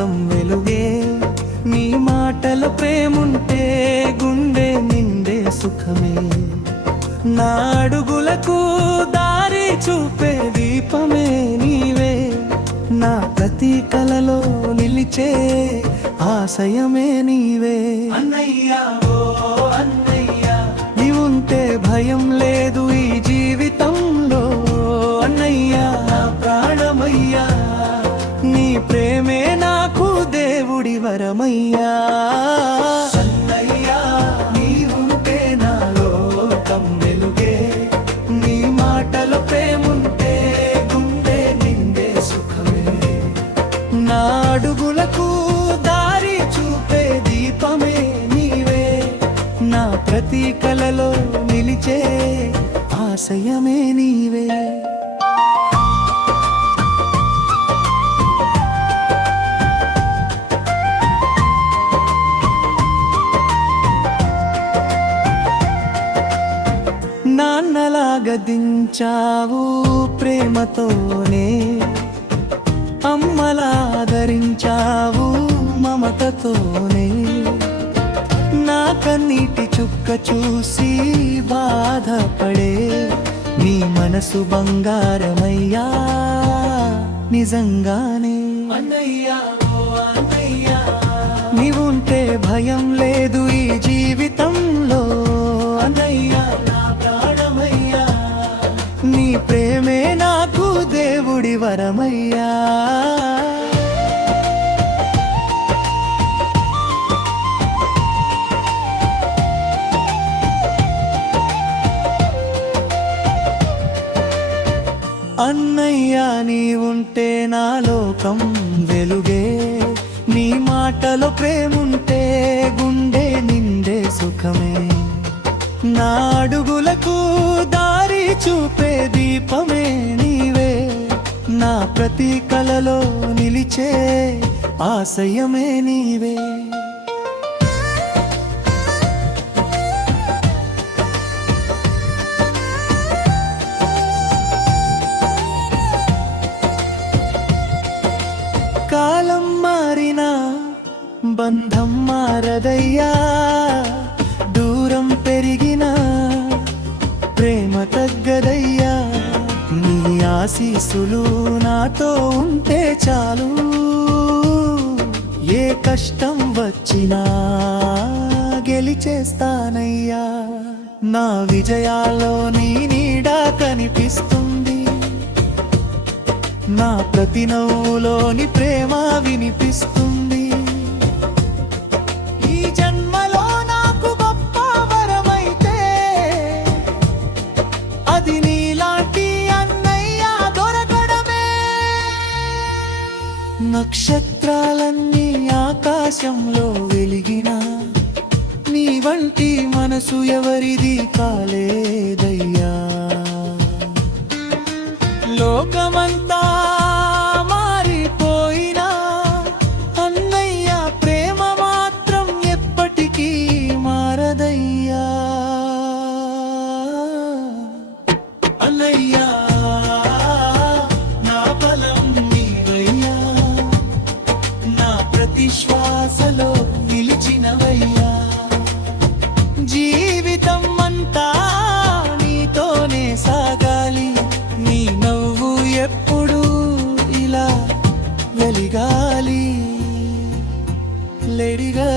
లోకం వెలుగే. నీ మాటల ప్రేముంటే గుండె నిండే సుఖమే. నా అడుగులకు దారి చూపే దీపమే నీవే. నా ప్రతి కలలో నిలిచే ఆశయమే నీవే. అన్నయ్యా ఓ అన్నయ్యా, నీవుంటే భయం లేదు ఈ జీవితంలో. అన్నయ్యా నా ప్రాణమయ్యా, నీ ప్రేమే నాకు దేవుడి వరమయ్యా. అన్నయ్యా నీవుంటే నా లోకం వెలుగే. నీ మాటల ప్రేముంటే గుండె నిండే సుఖమే. నా అడుగులకు దారి చూపే దీపమే నీవే. నా ప్రతి కలలో నిలిచే ఆశయమే నీవే. నాన్నలాగా దించావు ప్రేమతోనే, అమ్మలాదరించావు మమతతోనే. నా కన్నీటి చుక్క చూసి బాధపడే నీ మనసు బంగారమయ్యా నిజంగానే. అన్నయ్యా ఓ అన్నయ్యా, నీవుంటే భయం లేదు ఈ జీవితంలో. అన్నయ్యా నా ప్రాణమయ్యా, నీ ప్రేమే నాకు దేవుడి వరమయ్యా. అన్నయ్యా నీవుంటే నా లోకం వెలుగే. నీ మాటలో ప్రేముంటే గుండె నిండే సుఖమే. నా అడుగులకు దారి చూపే దీపమే నీవే. నా ప్రతి కలలో నిలిచే ఆశయమే నీవే. కాలం మారినా బంధం మారదయ్యా. దూరం పెరిగినా ప్రేమ తగ్గదయ్యా. నీ ఆశీస్సులు నాతో ఉంటే చాలు. ఏ కష్టం వచ్చినా గెలిచేస్తానయ్యా. నా విజయాల్లో నీ నీడ కనిపిస్తుంది. నా ప్రతి నవ్వులోని ప్రేమ వినిపిస్తుంది. ఈ జన్మలో నాకు గొప్ప వరమైతే అది నీలాంటి అన్నయ్య దొరకడమే. నక్షత్రాలన్నీ ఆకాశంలో వెలిగినా నీ వంటి మనసు ఎవరిది కాలేదయ్యా. లోకమంతా మారిపోయినా అన్నయ్య ప్రేమ మాత్రం ఎప్పటికీ మారదయ్యా. అన్నయ్యా నా బలం నీవయ్యా. నా ప్రతి శ్వాసలో నిలిచినవయ్యా. జీవితం అంతా నీతోనే సాగాలి. నీ నవ్వు ఎప్పుడు ఇలా వెలిగాలి. లేడిగా